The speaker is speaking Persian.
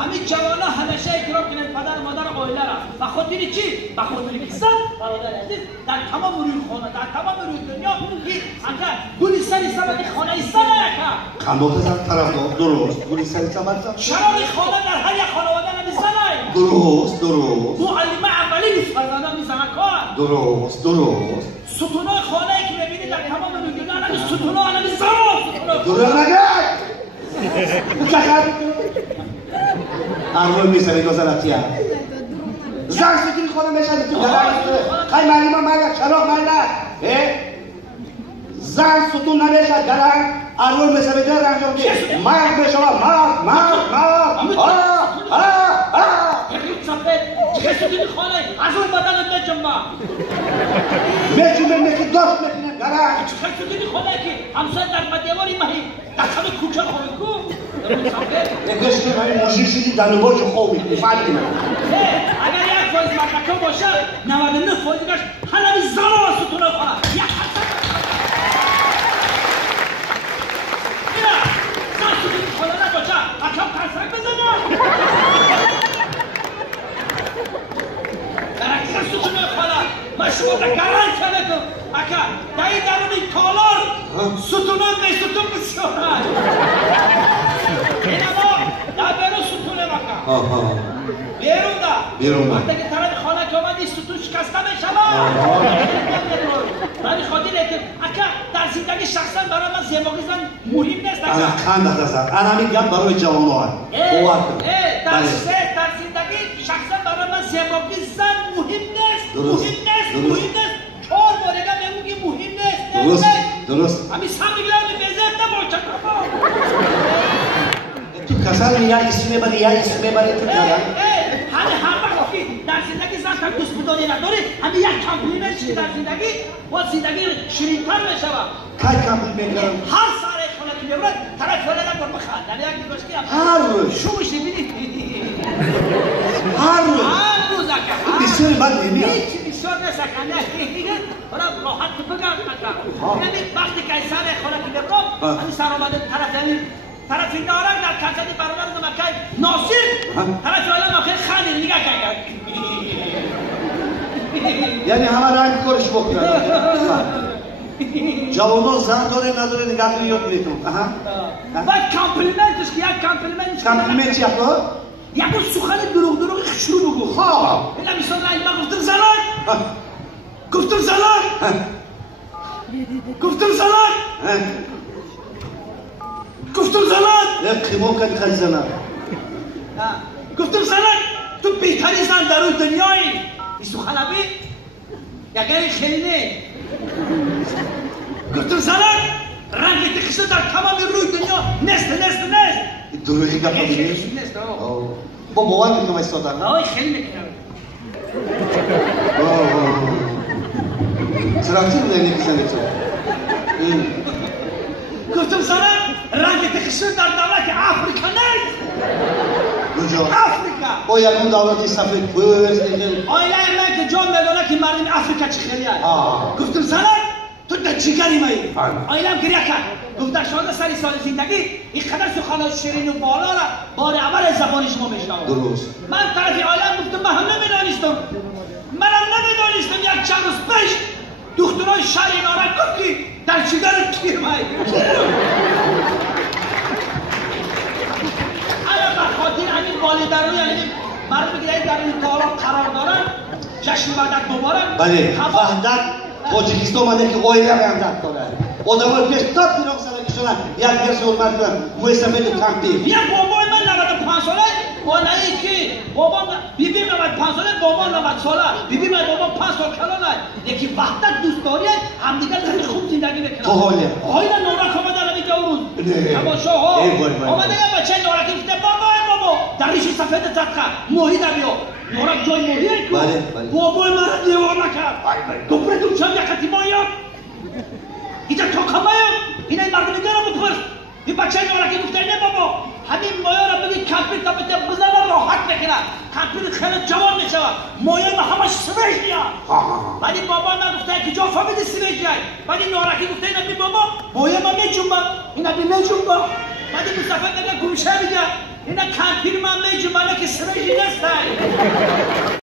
همین جوانا همیشه اکرام کنند پدر مادر عائله را. به خاطر چی؟ به خاطر که زن برادر عزیز در تمام روی خانه در تمام روی دنیا این اگر گلی سری سبد خانه سر نکه. قنات زن طرفدار درست. گلی سری سبد زن. شراب خانه در هر یک خانواده نمیزنه. درست. معلمه اولی فرزندان میزنه کار. درست. ستونای خانه که میبینی در تمام روی دنیا همین ستونا همین زن. درست نگه. چقدر ارول میزنی گذارتی ها زن ستونی خانه میشنی تو گرم خیلی معلومه مگه چرا ملت زن ستون نمیشه گرم ارول میزنی در انجام دی مرد میشه مرد چه ستونی خانه از اون بدن نجمع میجومه میکی دوست میکنه گرم چه ستونی خانه که همسایه در مدیواری مهی در همه کوچه خانه کو نگوش که همین موشی شدی در نباش خوبی فرقی نه اگر یک فایز مکه باشه 99 فایزش همین زن و ستون خانه یک حسن زن ستون خانه نباشه اکم ترسک بزنه در اکثر ستون خانه من شما در گران کنه کن اکا در این درونی کالار ستونان به ستون بسیارن این اما در بیرون ستونه مکا بیرون وقتی که طرف خانه که آمدی ستون شکسته میشه برای خاطر که اکا در زندگی شخصا برای من زیبایی زن مهم نیست انا خنده زن انا میگم برای جوانان در زندگی شخصا برای من زیبایی زن مهم نیست 4 بارگه میگم که مهم نیست درست همین سم میگم بزرگ نباشه تو کسر یا اسمه بری تو کردن هر وقت که در زندگی زن تا دوست بوداری نداری همین یک کامپلیمنت که در زندگی با زندگی شیرین‌تر میشود کی کامپلیمنت کردم هر سر خونه که میبرد طرف فعلا نبر بخند در یک نگاش که هر روز شو میشی ببینید هر روز اکا بسیار بد نمیاد هیچ بسیار نیست اکا نه حالا راحت بگم اکا همین وقتی که سر خونه که میبرم همین سر آمده طرف نارنگ در کسانی برابر مکه ناصر طرف عالم مکه خالی نگاه کرد یعنی همه رنگ کارش بکنه جوانان زن داره نداره نگاه کنی یاد میتون باید کامپلیمنتش که یک کامپلیمنت چی اخلا؟ یک سخن دروغ شروع بگو خواه اینا مثال من گفتم زنان یک خیمون کنی خیلی زنان گفتم زنان تو بهتری زن در اون دنیایی این سخن بی یکی خیلی گفتم زنان رنگ تخشته در تمام روی دنیا نست دروغی گفت بینی؟ با موان میکنم ایستادن آی خیلی میکنم تراکتی بوده نمیزنی تو گفتم زنان رنگ تخشته در دولت افریقا نیست کجا؟ افریقا با یکون دولتی سفید پوست آیله من که جان بدانه که مردم افریقا چه خیلی هست گفتم زنان تو در چیکاری مایی؟ آیله هم گریه کرد گفت در 16 سال زندگی این قدر سخنان شیرین و بالا را بار اول از زبان شما میشنوم درست من طرف آیله گفتم من هم نمیدانستم یک چند روز پیش دخترای شهر نارنگ گفت که در چیدن کیر مایی اگر بخاطر همین والدران یعنی مردم که در این تالاب قرار دارن جشن وحدت مبارک بله وحدت تاجیکستان مانده که آیله وحدت داره آدم‌ها پیش تا پیران سالگی شدن یک گرس حرمت کنن موسمه دو کمپی یک بابای من 95 ساله با نهی که بابا بیبی 95 ساله بابا 90 ساله بیبی من بابا 5 سال کلانه یکی وحدت دوستداری همدیگر خیلی خوب زندگی میکنن تو حالا نورک آمده الان میگه اون تماشا ها آمده یه بچه نورکی گفته بابا در ریشی سفید تدخه موهی در بیا نورک جای موهی بابای من را دیوار نکرد دوپرتون چند یکتی مایم اینجا تو کمایم اینا این مردم دیگر رو بپرس این بچه نورکی گفته نه بابا همین مایا را بگید کمپیر تا بده بزنه راحت بکنه کمپیر خیلی جوان میشه مایا ما همش سویج میاد ولی بابا من گفته که جا فهمیدی سویج میاد ولی نورکی گفته اینا بی بابا مایا ما میجنبم اینا بی میجنبم ولی مصطفی میگه گوشه میگه اینا کمپیر من میجو منه که سرجی نستای